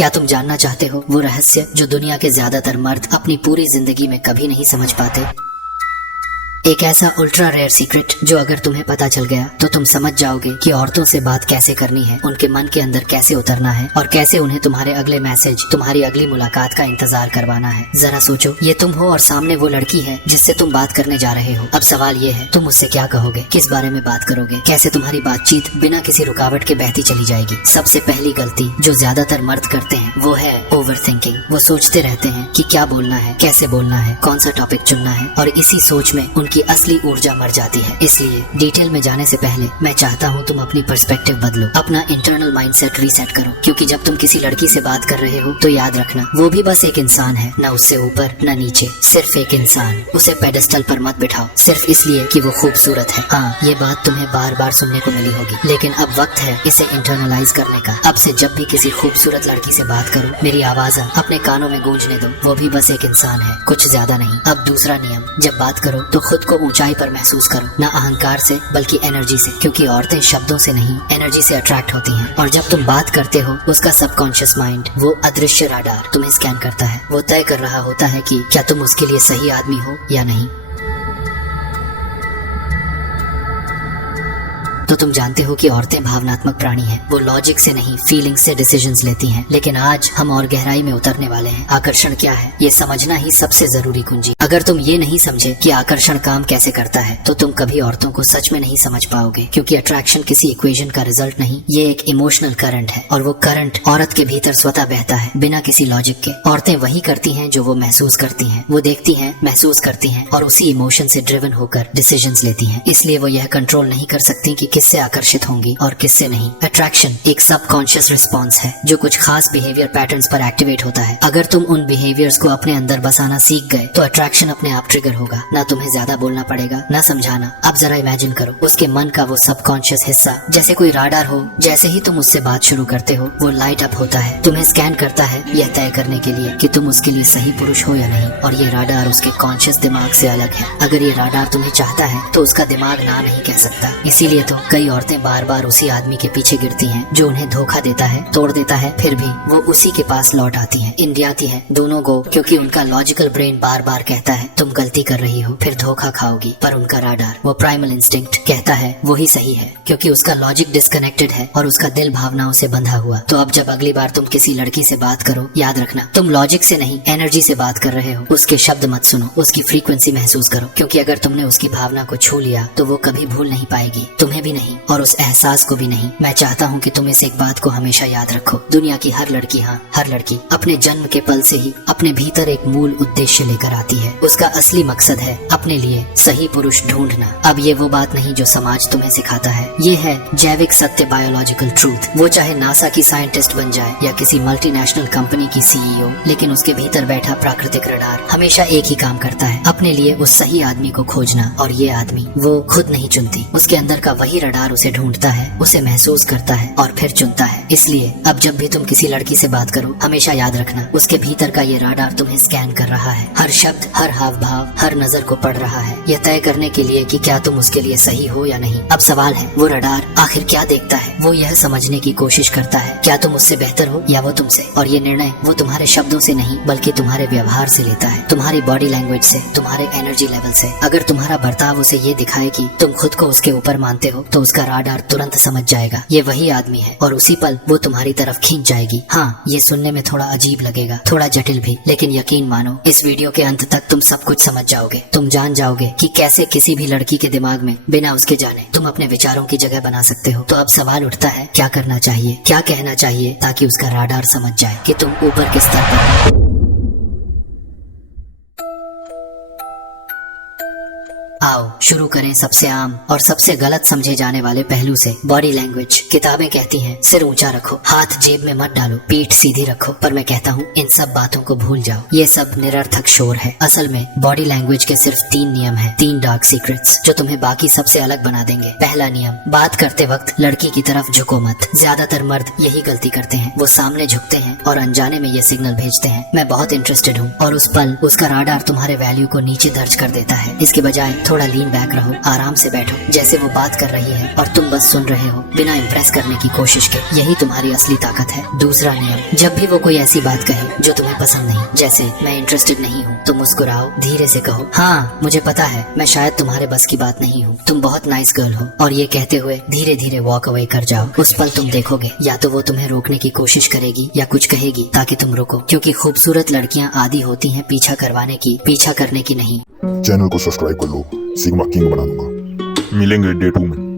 क्या तुम जानना चाहते हो वो रहस्य जो दुनिया के ज्यादातर मर्द अपनी पूरी जिंदगी में कभी नहीं समझ पाते? एक ऐसा अल्ट्रा रेयर सीक्रेट जो अगर तुम्हें पता चल गया तो तुम समझ जाओगे कि औरतों से बात कैसे करनी है, उनके मन के अंदर कैसे उतरना है और कैसे उन्हें तुम्हारे अगले मैसेज, तुम्हारी अगली मुलाकात का इंतजार करवाना है। जरा सोचो, ये तुम हो और सामने वो लड़की है जिससे तुम बात करने जा रहे हो। अब सवाल ये है, तुम उससे क्या कहोगे, किस बारे में बात करोगे, कैसे तुम्हारी बातचीत बिना किसी रुकावट के बहती चली जाएगी। सबसे पहली गलती जो ज्यादातर मर्द करते हैं वो है ओवर थिंकिंग। वो सोचते रहते हैं कि क्या बोलना है, कैसे बोलना है, कौन सा टॉपिक चुनना है, और इसी सोच में उनकी असली ऊर्जा मर जाती है। इसलिए डिटेल में जाने से पहले मैं चाहता हूँ तुम अपनी पर्सपेक्टिव बदलो, अपना इंटरनल माइंडसेट रीसेट करो। क्योंकि जब तुम किसी लड़की से बात कर रहे हो तो याद रखना, वो भी बस एक इंसान है, न उससे ऊपर न नीचे, सिर्फ एक इंसान। उसे पेडेस्टल पर मत बिठाओ सिर्फ इसलिए कि वो खूबसूरत है। हाँ, ये बात तुम्हें बार बार सुनने को मिली होगी, लेकिन अब वक्त है इसे इंटरनलाइज करने का। अब से जब भी किसी खूबसूरत लड़की से बात करो, मेरी आवाज अपने कानों में गूंजने दो, वो भी बस एक इंसान है, कुछ ज्यादा नहीं। अब दूसरा नियम, जब बात करो तो खुद को ऊंचाई पर महसूस करो, न अहंकार से बल्कि एनर्जी से। क्योंकि औरतें शब्दों से नहीं, एनर्जी से अट्रैक्ट होती हैं। और जब तुम बात करते हो, उसका सबकॉन्शियस माइंड, वो अदृश्य राडार तुम्हें स्कैन करता है। वो तय कर रहा होता है कि क्या तुम उसके लिए सही आदमी हो या नहीं। तो तुम जानते हो कि औरतें भावनात्मक प्राणी हैं। वो लॉजिक से नहीं, फीलिंग से डिसीजंस लेती हैं। लेकिन आज हम और गहराई में उतरने वाले हैं। आकर्षण क्या है, ये समझना ही सबसे जरूरी कुंजी। अगर तुम ये नहीं समझे कि आकर्षण काम कैसे करता है तो तुम कभी औरतों को सच में नहीं समझ पाओगे। क्योंकि अट्रैक्शन किसी इक्वेशन का रिजल्ट नहीं, ये एक इमोशनल करंट है। और वो करंट औरत के भीतर स्वतः बहता है, बिना किसी लॉजिक के। औरतें वही करती हैं जो वो महसूस करती हैं। वो देखती हैं, महसूस करती हैं और उसी इमोशन से ड्रिवन होकर डिसीजंस लेती हैं। इसलिए वो यह कंट्रोल नहीं कर सकती कि किससे आकर्षित होंगी और किससे नहीं। अट्रैक्शन एक सबकॉन्शियस रिस्पॉन्स है जो कुछ खास बिहेवियर पैटर्न्स पर एक्टिवेट होता है। अगर तुम उन बिहेवियर्स को अपने अंदर बसाना सीख गए तो अट्रैक्शन अपने आप ट्रिगर होगा। ना तुम्हें ज्यादा बोलना पड़ेगा, ना समझाना। अब जरा इमेजिन करो, उसके मन का वो सबकॉन्शियस हिस्सा जैसे कोई राडार हो। जैसे ही तुम उससे बात शुरू करते हो, वो लाइट अप होता है, तुम्हें स्कैन करता है, यह तय करने के लिए कि तुम उसके लिए सही पुरुष हो या नहीं। और ये राडार उसके कॉन्शियस दिमाग से अलग है। अगर ये राडार तुम्हें चाहता है तो उसका दिमाग ना नहीं कह सकता। इसीलिए तो कई औरतें बार बार उसी आदमी के पीछे गिरती हैं जो उन्हें धोखा देता है, तोड़ देता है, फिर भी वो उसी के पास लौट आती हैं। इंडियाती हैं दोनों को, क्योंकि उनका लॉजिकल ब्रेन बार बार कहता है तुम गलती कर रही हो, फिर धोखा खाओगी। पर उनका राडार, वो प्राइमल इंस्टिंक्ट कहता है वो ही सही है, क्योंकि उसका लॉजिक डिस्कनेक्टेड है और उसका दिल भावनाओं से बंधा हुआ। तो अब जब अगली बार तुम किसी लड़की से बात करो, याद रखना तुम लॉजिक से नहीं, एनर्जी से बात कर रहे हो। उसके शब्द मत सुनो, उसकी फ्रीक्वेंसी महसूस करो। क्योंकि अगर तुमने उसकी भावना को छू लिया तो वो कभी भूल नहीं पाएगी, तुम्हें भी नहीं और उस एहसास को भी नहीं। मैं चाहता हूँ कि तुम इस एक बात को हमेशा याद रखो, दुनिया की हर लड़की, हाँ हर लड़की, अपने जन्म के पल से ही अपने भीतर एक मूल उद्देश्य लेकर आती है। उसका असली मकसद है अपने लिए सही पुरुष ढूंढना। अब ये वो बात नहीं जो समाज तुम्हें सिखाता है, ये है जैविक सत्य, बायोलॉजिकल ट्रूथ। वो चाहे नासा की साइंटिस्ट बन जाए या किसी मल्टीनेशनल कंपनी की सीईओ, लेकिन उसके भीतर बैठा प्राकृतिक रडार हमेशा एक ही काम करता है, अपने लिए उस सही आदमी को खोजना। और ये आदमी वो खुद नहीं चुनती, उसके अंदर का वही रडार उसे ढूंढता है, उसे महसूस करता है और फिर चुनता है। इसलिए अब जब भी तुम किसी लड़की से बात करो, हमेशा याद रखना उसके भीतर का ये राडार तुम्हें स्कैन कर रहा है। हर शब्द, हर हाव भाव, हर नजर को पढ़ रहा है, यह तय करने के लिए कि क्या तुम उसके लिए सही हो या नहीं। अब सवाल है, वो रडार आखिर क्या देखता है? वो यह समझने की कोशिश करता है क्या तुम उससे बेहतर हो या वो तुमसे। और ये निर्णय वो तुम्हारे शब्दों से नहीं बल्कि तुम्हारे व्यवहार से लेता है, तुम्हारी बॉडी लैंग्वेज से, तुम्हारे एनर्जी लेवल से। अगर तुम्हारा बर्ताव उसे ये दिखाए कि तुम खुद को उसके ऊपर मानते हो तो उसका राडार तुरंत समझ जाएगा ये वही आदमी है और उसी पल वो तुम्हारी तरफ खींच जाएगी। हाँ, ये सुनने में थोड़ा अजीब लगेगा, थोड़ा जटिल भी, लेकिन यकीन मानो इस वीडियो के अंत तक तुम सब कुछ समझ जाओगे। तुम जान जाओगे कि कैसे किसी भी लड़की के दिमाग में बिना उसके जाने तुम अपने विचारों की जगह बना सकते हो। तो अब सवाल उठता है, क्या करना चाहिए, क्या कहना चाहिए ताकि उसका राडार समझ जाए कि तुम ऊपर किस स्तर पर हो। आओ शुरू करें सबसे आम और सबसे गलत समझे जाने वाले पहलू से, बॉडी लैंग्वेज। किताबें कहती हैं सिर ऊंचा रखो, हाथ जेब में मत डालो, पीठ सीधी रखो, पर मैं कहता हूँ इन सब बातों को भूल जाओ, ये सब निरर्थक शोर है। असल में बॉडी लैंग्वेज के सिर्फ 3 नियम हैं, 3 डार्क सीक्रेट्स जो तुम्हें बाकी सबसे अलग बना देंगे। पहला नियम, बात करते वक्त लड़की की तरफ झुको मत। ज्यादातर मर्द यही गलती करते हैं, वो सामने झुकते हैं और अनजाने में ये सिग्नल भेजते हैं मैं बहुत इंटरेस्टेड हूँ, और उस पल उसका राडार तुम्हारे वैल्यू को नीचे दर्ज कर देता है। इसके बजाय थोड़ा लीन बैक रहो, आराम से बैठो, जैसे वो बात कर रही है और तुम बस सुन रहे हो बिना इम्प्रेस करने की कोशिश के। यही तुम्हारी असली ताकत है। दूसरा नियम, जब भी वो कोई ऐसी बात कहे जो तुम्हें पसंद नहीं, जैसे मैं इंटरेस्टेड नहीं हूँ, तो मुस्कुराओ, धीरे से कहो, हाँ मुझे पता है मैं शायद तुम्हारे बस की बात नहीं हूँ, तुम बहुत नाइस गर्ल हो, और ये कहते हुए धीरे धीरे वॉक अवे कर जाओ। उस पल तुम देखोगे या तो वो तुम्हें रोकने की कोशिश करेगी या कुछ कहेगी ताकि तुम रुको, क्योंकि खूबसूरत लड़कियाँ आदी होती हैं पीछा करवाने की, पीछा करने की नहीं। चैनल को सब्सक्राइब कर लो, सिग्मा किंग बना दूंगा। मिलेंगे डे 2 में।